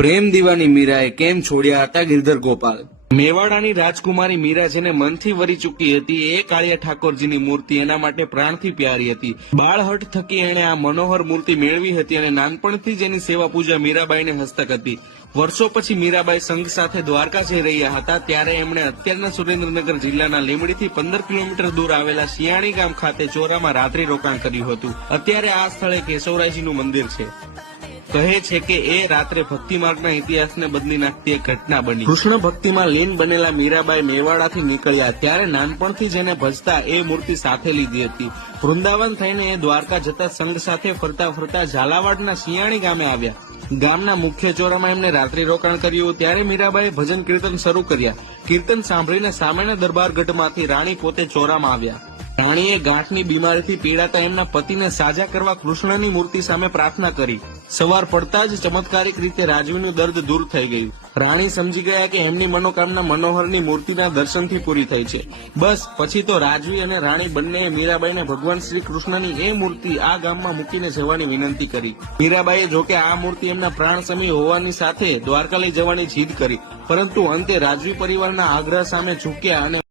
પ્રેમ દીવાની મીરાએ કેમ છોડ્યા હતા ગિરધર ગોપાલ? મેવાડાની રાજકુમારી મીરા જેને મનથી વરી ચૂકી હતી એ કાળિયા ઠાકોરજીની મૂર્તિ એના માટે પ્રાણથી પ્યારી હતી. બાળહઠ થકી એણે આ મનોહર મૂર્તિ મેળવી હતી અને નાનપણથી જ એની સેવા પૂજા મીરાબાઈને હસ્તક હતી. વર્ષો પછી મીરાબાઈ સંઘ સાથે દ્વારકા જઈ રહ્યા હતા ત્યારે એમણે અત્યારના સુરેન્દ્રનગર જિલ્લાના લીંબડીથી 15 કિલોમીટર દૂર આવેલા શિયાળી ગામ ખાતે ચોરામાં રાત્રિ રોકાણ કર્યું હતું. અત્યારે આ સ્થળે કેશવરાયજીનું મંદિર છે. કહે છે કે એ રાત્રે ભક્તિ માર્ગના ઇતિહાસને બદલી નાખતી એક ઘટના બની. કૃષ્ણ ભક્તિમાં લીન બનેલા મીરાબાઈ મેવાડાથી નીકળ્યા ત્યારે નાનપણથી જેને ભજતા એ મૂર્તિ સાથે લીધી હતી. વૃંદાવન થઈને એ દ્વારકા જતા સંઘ સાથે ફરતા ફરતા ઝાલાવાડના શિયાળી ગામે આવ્યા. ગામના મુખ્ય ચોરામાં એમને રાત્રિ રોકાણ કર્યું ત્યારે મીરાબાઈએ ભજન કીર્તન શરૂ કર્યા. કીર્તન સાંભળીને સામેના દરબારગઢમાંથી રાણી પોતે ચોરામાં આવ્યા. રાણીએ ગાંઠની બીમારીથી પીડાતા એમના પતિને સાજા કરવા કૃષ્ણની મૂર્તિ સામે પ્રાર્થના કરી. સવાર પડતા જ ચમત્કારિક રીતે રાજવીનું દર્દ દૂર થઈ ગયું. રાણી સમજી ગયા કે એમની મનોકામના મનોહરની મૂર્તિના દર્શનથી પૂરી થઈ છે. બસ પછી તો રાજવી અને રાણી બંનેએ મીરાબાઈને ભગવાન શ્રી કૃષ્ણની એ મૂર્તિ આ ગામમાં મૂકીને જવાની વિનંતી કરી. મીરાબાઈએ જોકે આ મૂર્તિ એમના પ્રાણ સમી હોવાની સાથે દ્વારકા લઈ જવાની જીદ કરી, પરંતુ અંતે રાજવી પરિવારના આગ્રહ સામે ઝૂક્યા અને